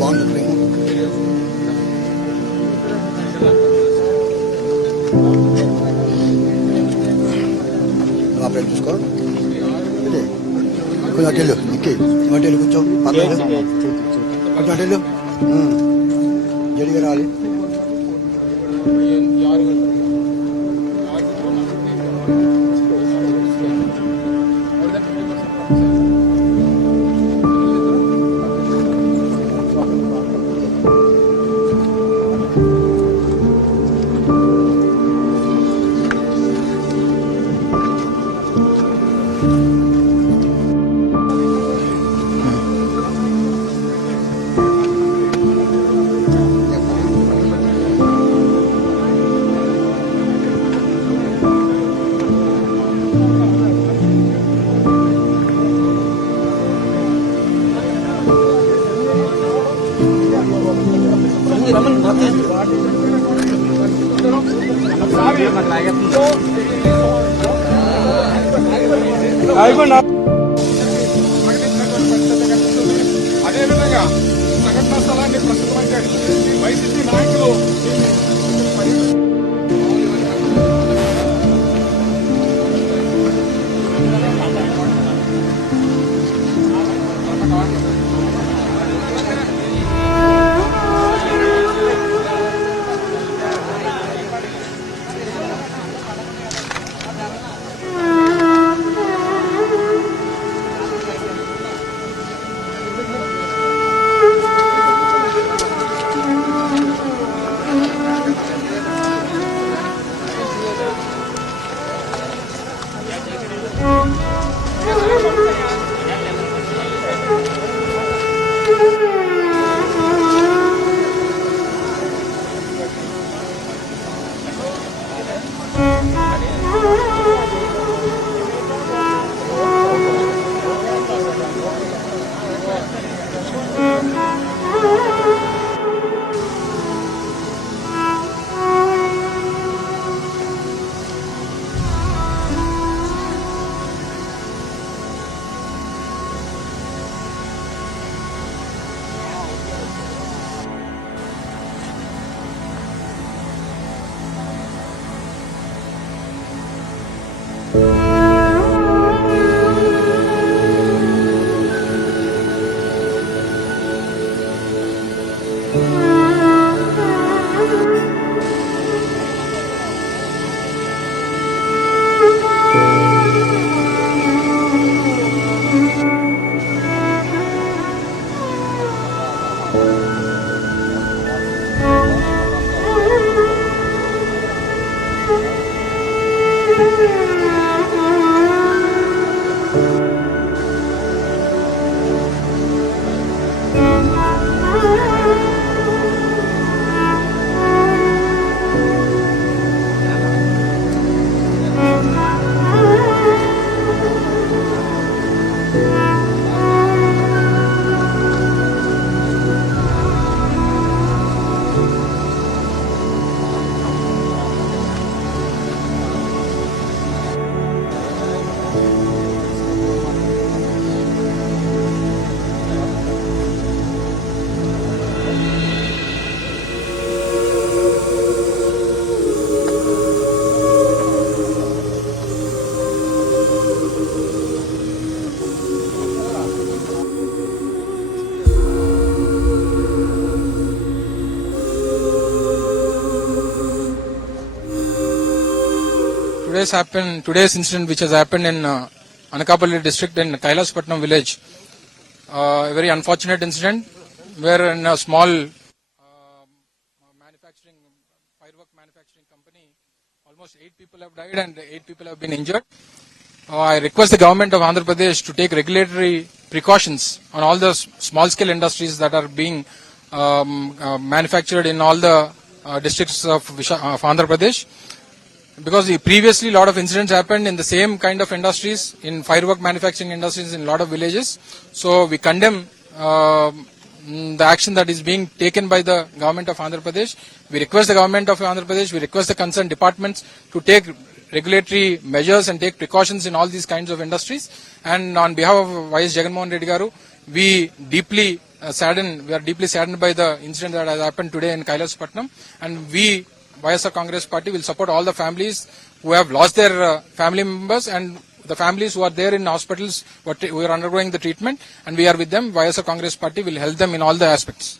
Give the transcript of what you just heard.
బాగుంటుంది. అప్పుడు చూసుకో కొంచెం అటెళ్ళు ఇంకే అటెళ్ళు కూర్చో పర్లేదు కొంచెం అటెళ్ళు జడిగా రాలి. అదేవిధంగా సంఘటనా స్థలాన్ని ప్రస్తుతం వైసీపీ నాయకులు Today's incident which has happened in Anakapalli district in Kailaspatnam village, a very unfortunate incident where in a small firework manufacturing company, almost 8 people have died and 8 people have been injured. I request the government of Andhra Pradesh to take regulatory precautions on all the small scale industries that are being manufactured in all the districts of Andhra Pradesh. Because previously a lot of incidents happened in the same kind of industries, in firework manufacturing industries in a lot of villages. So we condemn the action that is being taken by the government of Andhra Pradesh. We request the government of Andhra Pradesh, we request the concerned departments to take regulatory measures and take precautions in all these kinds of industries. And on behalf of YS Jagannath Reddy Garu, we are deeply saddened by the incident that has happened today in Kailasapatnam, and we YSR Congress Party will support all the families who have lost their family members and the families who are there in hospitals who are undergoing the treatment, and we are with them. YSR Congress Party will help them in all the aspects.